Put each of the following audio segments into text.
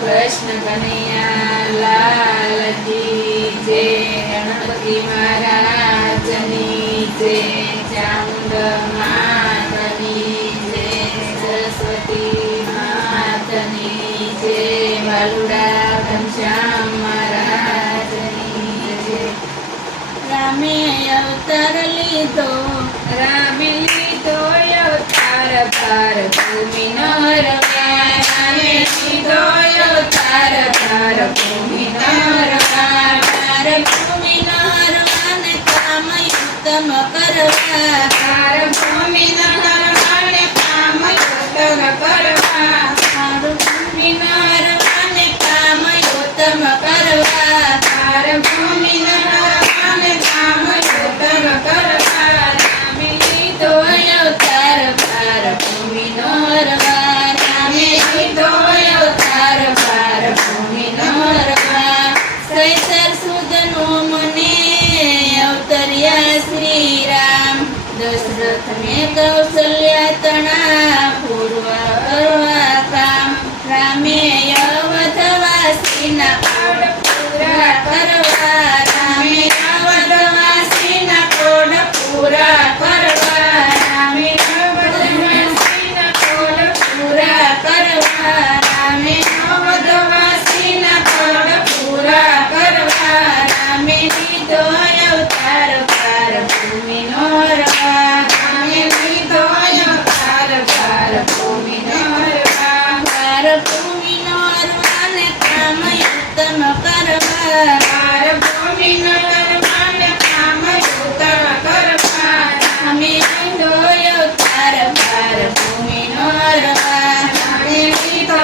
કૃષ્ણ કનૈયા લાલ કી જય, ગણપતિ મહારાજની જય, ચામુંડ માતની જય, સરસ્વતી માતની જય, વાલુડા ઘનશ્યામ મહારાજની જય. રામે અવતાર લીધો, રામે લીધો અવતાર, ભાર ભૂમિનો રવા. રામે લીધો અવતાર, ભાર ભૂમિનો રવા. ભાર ભૂમિનો રવાને કામ ઉત્તમ કરવા. ભાર ભૂમિનો રવાને કામ ઉત્તમ કરવા. ભાર ભૂમિનો રવાને કામ ઉત્તમ કરવા. ભાર ભૂમિનો રવાને કામ ઉત્તમ કરવા. રામે લીધો અવતાર, ભાર ભૂમિનો રવા. રામે લીધો અવતાર, ભાર ભૂમિનો રવા. સૈતર સુદનો મને અવતર્યા શ્રી રામ. દશરથ ને કૌશલ્યા તણા પૂર્વા કરવા કામ. રામે અવધવાસીના કોડ પૂરા કરવા. રામે અવધવાસીના કોડ પૂરા કરવા. રામે અવધવાસીના કોડ પૂરા કરવા. રામે અવધવાસીના કોડ પૂરા કરવા. રામે લીધો અવતાર, ભાર ભૂમિનો રવા. રામે લીધો અવતાર, ભાર ભૂમિનો રવા. ભાર ભૂમિનો રવાને કામ ઉત્તમ કરવા. ભાર ભૂમિનો રવાને કામ ઉત્તમ કરવા. રામે લીધો અવતાર, ભાર ભૂમિનો રવા. રામે લીધો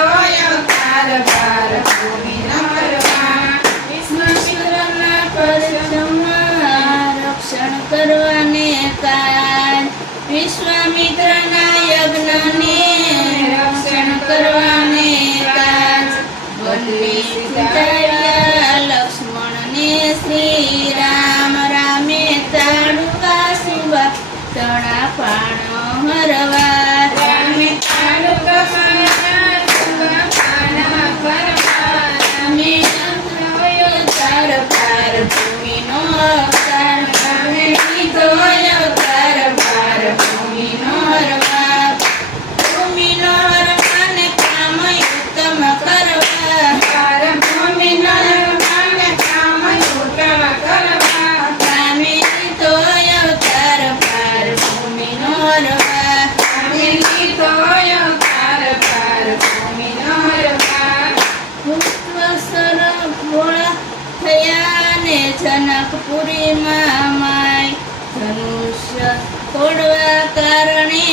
અવતાર, ભાર ભૂમિનો રવા. વિશ્વામિત્રના પરશુમાં રક્ષણ કરવાને કાજ. વિશ્વામિત્રના યજ્ઞને રક્ષણ કરવાને કાજ. બંને સીતાયા લક્ષ્મણને શ્રી રામ. રામે તાડુકા સુબા તણા પાણો હરવા. રામે તાડુકા સુબા પાણા હરવા. રામે અવતાર, ભાર ભૂમિનો અવતાર. રામે લીધો અવતાર, ભાર ભૂમિનો રવા. ભૂમિનો રવાને કામ ઉત્તમ કરવા. ભાર ભૂમિનો રવાને કામ ઉત્તમ કરવા. રામે લીધો અવતાર, ભાર ભૂમિનો રવા. રામે લીધો અવતાર, ભાર ભૂમિનો રવા. પુષ્પસર ભોળા થયા ને જનકપુરીમાં માય. ધનુષ્ય તોડવા કારણે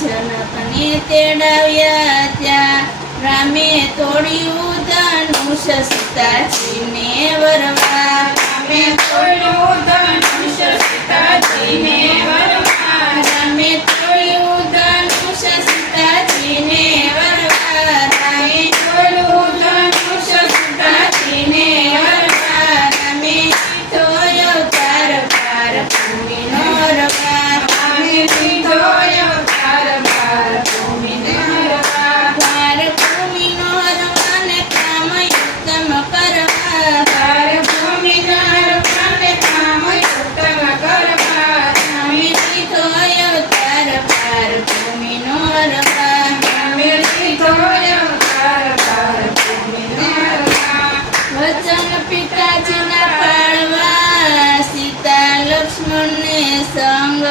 જનકને તેડાવ્યા ત્યાં. રામે તોડ્યું ધનુષ્ય સીતાજીને વરવા. રામે તોડ્યું ધનુષ્ય સીતાજીને વરવા. રામે તોડ્યું ધનુષ્ય સીતાજીને વરવા. રામે તોડ્યું ધનુષ્ય સીતાજીને વરવા. રામે લીધો અવતાર, ભાર ભૂમિનો રવા. રામે લીધો અવતાર, ભાર ભૂમિનો રવા. ભાર ભૂમિનો રવાને કામ ઉત્તમ કરવા. ભાર ભૂમિનો રવાને કામ ઉત્તમ કરવા. રામે લીધો અવતાર, ભાર ભૂમિનો રવા. રામે લીધો અવતાર, ભાર ભૂમિનો રવા. વચન પિતાજીના પાળવા સીતા લક્ષ્મણને સંગ.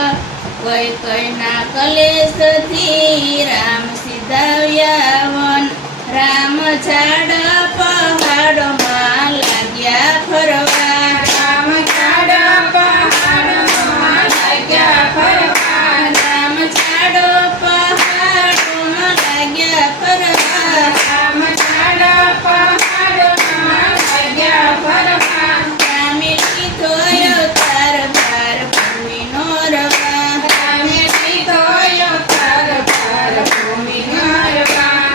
કૈકેયીના કલેશથી રામ સીધાવ્યા વન. રામ ઝાડ પહાડમાં લાગ્યા ફરવા. રામ ઝાડ પહાડમાં લાગ્યા ફરવા. રામ ઝાડ પહાડમાં લાગ્યા ફરવા. રામ ઝાડ પહાડમાં લાગ્યા ફરવા. રામે લીધો અવતાર, ભાર ભૂમિનો રવા. રામે લીધો અવતાર, ભાર ભૂમિનો રવા.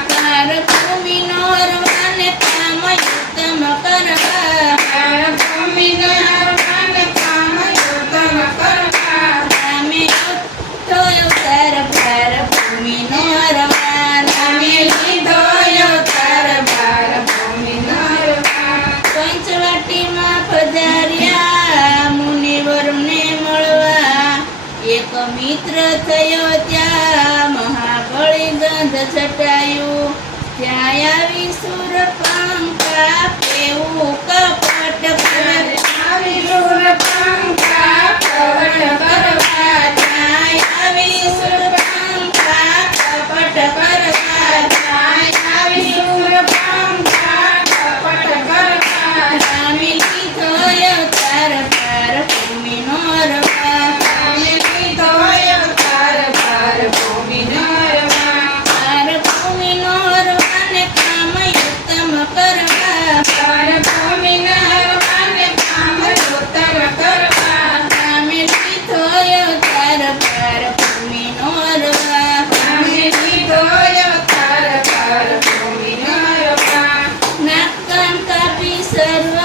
આવી સુરપંખા કેવું કપટ કરે આવી સુરપંખા કપટ કરવા જાય આવી સુરપંખા કપટ કરવા જાય આવી સુરપંખા કપટ કરવા રામે લીધો અવતાર પાર ભૂમિનો રવા રામે લીધો અવતાર પાર ભૂમિનો રવા પાર ભૂમિનો રવાને કામ ઉત્તમ કરવા પાર ભૂમિનો રવાને કામ ઉત્તમ કરવા રામે લીધો અવતાર પાર ભૂમિનો રવા રામે લીધો અવતાર પાર ભૂમિનો રવા નાક કાન કાપી સર્વ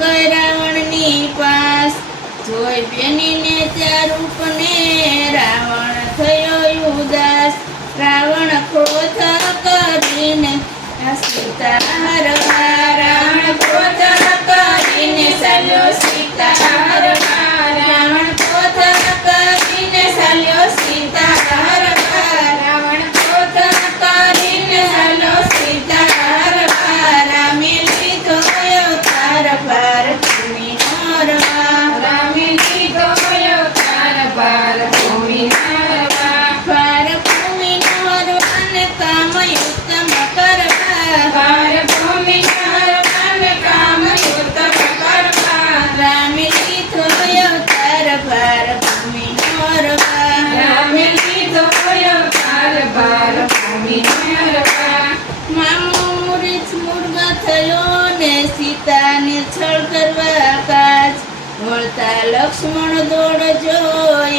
ગઈ રાવણની પાસ જોઈ બેનીને ત્યાં રૂપને રાવણ થયો ઉદાસ રાવણ ક્રોધ કરીને સીતા હરવા રાવણ ક્રોધ કરીને ચાલ્યો સીતા હરવા રાવણ ક્રોધ કરીને ચાલ્યો સીતા હરવા રાવણ ક્રોધ કરીને ચાલ્યો સીતા હરવા રામે લીધો અવતાર પાર ભૂમિનો રવા રામે લીધો અવતાર પાર ભૂમિનો રવા પાર ભૂમિનો રવાને કામ ઉત્તમ કરવા પાર ભૂમિનો રવાને કામ ઉત્તમ કરવા રામે લીધો અવતાર પાર ભૂમિનો રવા રામે લીધો અવતાર પાર ભૂમિનો રવા મામો મુરીચ મુર્ગ થયો ને સીતાને છળ કરવા કાજ વળતા લક્ષ્મણ દોડજો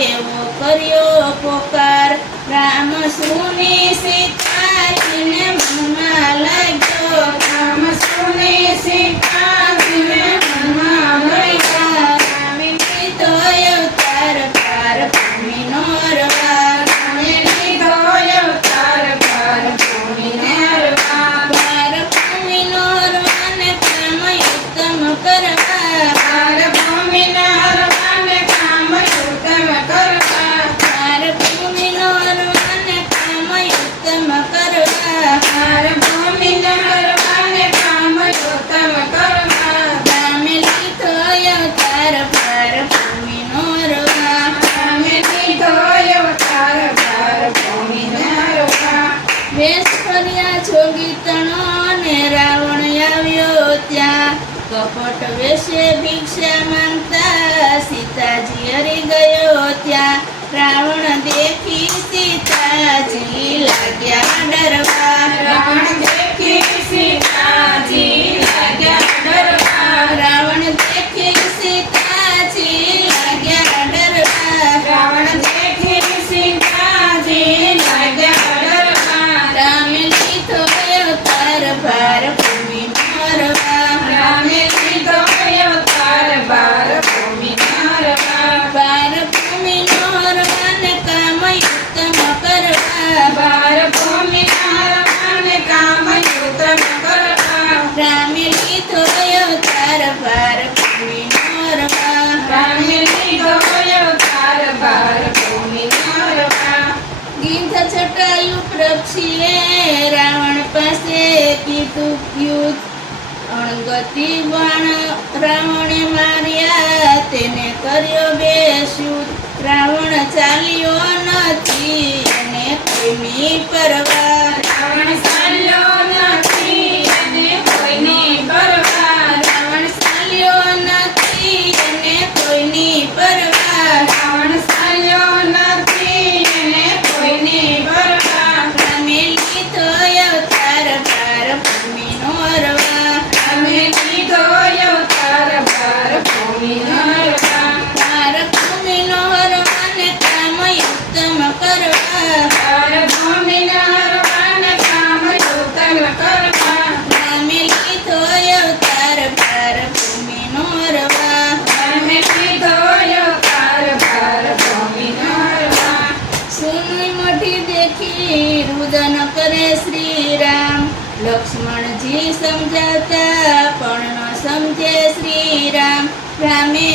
એવો કર્યો પોકાર રામ સુની સીતાજીને મનમાં લાગ્યો રામ સુની સીતાજીને મનમાં લાગ્યો રામે લીધો અવતાર પાર ભૂમિનો રવા રામે લીધો અવતાર પાર ભૂમિનો રવા પાર ભૂમિનો રવાને કામ ઉત્તમ કરવા પાર ભૂમિનો રવાને કામ ઉત્તમ કરવા પાર ભૂમિનો રવાને કામ ઉત્તમ કરવા પાર ભૂમિનો રવાને કામ ઉત્તમ કરવા રામે લીધો અવતાર પાર ભૂમિનો રવા રામે લીધો અવતાર પાર ભૂમિનો રવા વેશ કર્યા જોગી તણો ને રાવણ આવ્યો ત્યાં કપટ વેશે ભિક્ષા માંગતા સીતાજી હરી ગયો ત્યાં રાવણ દેખી સીતાજી લાગ્યા ડરવા રાવણ દેખી સીતાજી લાગ્યા ડરવા રાવણ દેખી સીતાજી લાગ્યા ડરવા રાવણ દેખી સીતાજી લાગ્યા ડરવા રામે લીધો અવતાર પાર ભૂમિનો રવા રામે લીધો અવતાર પાર ભૂમિનો રવા પાર ભૂમિનો રવાને કામ ઉત્તમ કરવા પાર ભૂમિનો રવાને કામ ઉત્તમ કરવા રામે લીધો અવતાર પાર ભૂમિનો રવા રામે લીધો અવતાર પાર ભૂમિનો રવા ગીધ છટાયું પ્રક્ષીએ રાવણ પાસે કીધું યુદ્ધ અણગતિ બાણ રાવણે માર્યા તેને કર્યો બેસુદ રાવણ ચાલ્યો નથી અને કોઈની પરવા રાવણ ચાલ્યો નથી અને કોઈની પરવા રાવણ ચાલ્યો નથી અને કોઈની પરવા રાવણ ચાલ્યો નથી અને કોઈની પરવા રામે લીધો અવતાર પાર ભૂમિનો રવા રામે લીધો અવતાર પાર ભૂમિનો રવા પાર ભૂમિનો રવાને કામ ઉત્તમ કરવા પાર ભૂમિનો રવાને કામ ઉત્તમ કરવા રામે લીધો અવતાર પાર ભૂમિનો રવા રામે લીધો અવતાર પાર ભૂમિનો રવા સુની મઢી દેખી રુદન કરે શ્રી રામ લક્ષ્મણજી સમજાતા પણ ન સમજે શ્રી રામ રામે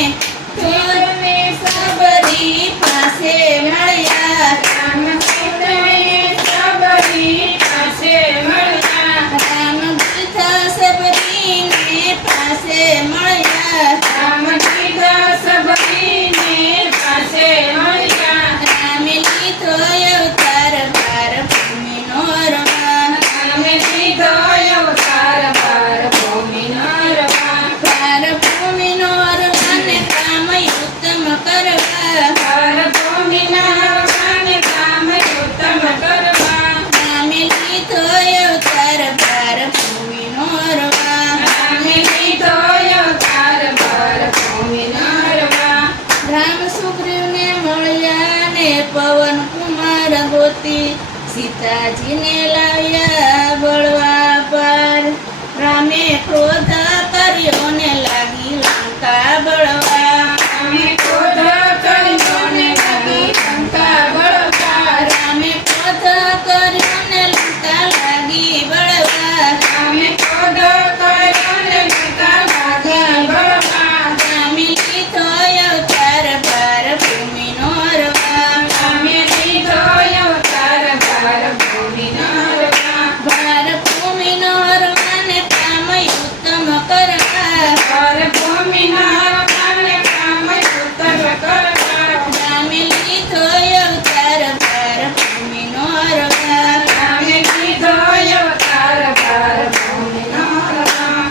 ચોરને સબરી પાસે મળ્યા રામ ચોરને સબરી પાસે મળ્યા ગોતી સીતાજીને લાવ્યા બળવા પર. રામે ક્રોધ કર્યો ને લાગી લંકા બળવા. રામે ક્રોધ કર્યો ને લાગી લંકા બળવા. રામે ક્રોધ કર્યો ને લંકા લાગી બળવા. રામે ક્રોધ કર્યો ને લંકા લાગી બળવા. રામે લીધો અવતાર ભાર ભૂમિનો હરવા. રામે લીધો અવતાર ભાર ભૂમિનો હરવા. ભાર ભૂમિનો હરવા ને કામ ઉત્તમ કરવા. ભાર ભૂમિનો હરવા ને કામ ઉત્તમ કરવા. રામે લીધો અવતાર ભાર ભૂમિનો હરવા. રામે લીધો અવતાર ભાર ભૂમિનો હરવા.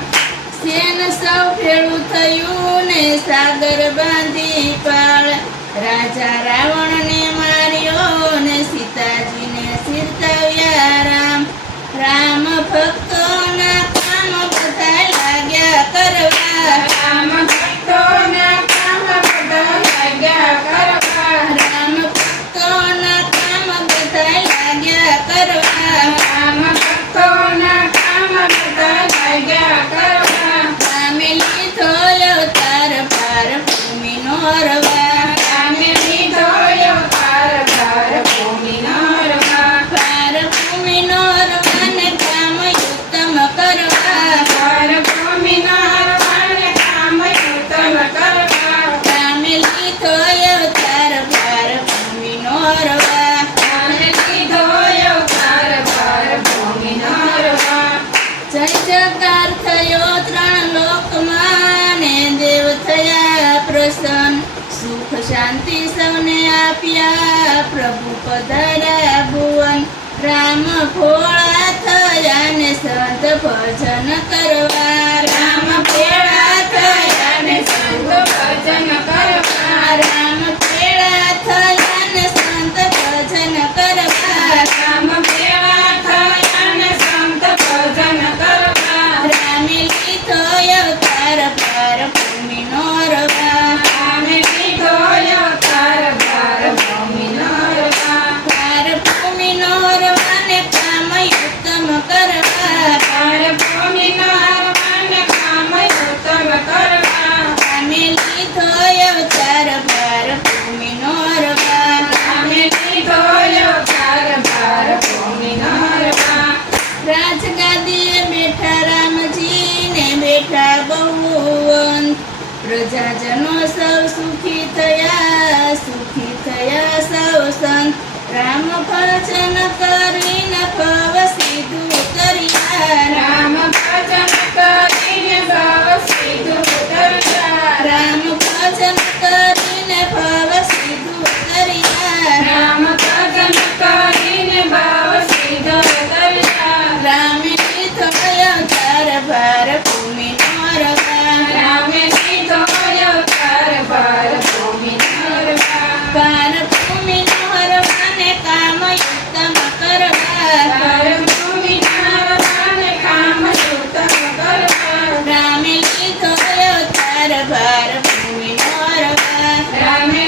સેન સૌ ભેળું થયું ને સાગર બાંધી પાળ. રાજા રાવણને માર્યો ને સીતાજીને સિરતાવ્યા રામ. રામ ભક્તોના કામ બધાય લાગ્યા કરવા. રામ ભક્તોના કામ બધા લાગ્યા કરવા. રામ ભક્તોના કામ બધાય લાગ્યા કરવા. રામ ભક્તોના કામ બધા લાગ્યા કરવા. રામે લીધો અવતાર ભાર ભૂમિનો હરવા. રામે લીધો અવતાર ભાર ભૂમિનો હરવા. ભાર ભૂમિનો હરવા ને કામ ઉત્તમ કરવા. ભાર ભૂમિનો હરવા ને કામ ઉત્તમ કરવા. રામે લીધો અવતાર ભાર ભૂમિનો હરવા. રામે લીધો અવતાર ભાર ભૂમિનો હરવા. જય જયકાર થયો ત્રણ લોકમાં ને દેવ થયા પ્રસન્ન. સુખ શાંતિ સૌને આપ્યા પ્રભુ પધાર્યા ભુવન. રામ ભોળા થયા ને સંત ભજન કરવા. રામ ભેળા થયા ને સંત ભજન કરવા. રામ ભેળા થયા ને સંત ભજન કરવા. રામ ભેળા થયા ને સંત ભજન કરવા. રામે લીધો અવતાર ભાર ભૂમિનો હરવા. રામે લીધો અવતાર ભાર ભૂમિનો હરવા. ભાર ભૂમિનો હરવા ને કામ ઉત્તમ કરવા. ભાર ભૂમિનો હરવા ને કામ ઉત્તમ કરવા. રામે લીધો અવતાર ભાર ભૂમિનો હરવા. રામે લીધો અવતાર ભાર ભૂમિનો હરવા. રાજગાદીએ બેઠા રામજી ને બેઠા બહુવંત. પ્રજાજનો સૌ સુખી થયા સૌ સંત. રામ ભજન કરીને ભવ સીધું કર્યા. રામ ભજન કરીને ભાવ સીધું કર્યા. રામ ભજન કરીને ભવ સીધું કર્યા. રામ ભજન કરીને ભાવ સીધો કર્યા. રામે લીધો અવતાર ભાર ભૂમિનો હરવા. રામે લીધો અવતાર ભાર ભૂમિનો હરવા. ભાર ભૂમિનો હરવા ને કામ ઉત્તમ કરવા. ભાર ભૂમિનો હરવા ને કામ ઉત્તમ કરવા. રામે લીધો અવતાર ભાર ભૂમિનો હરવા. રામે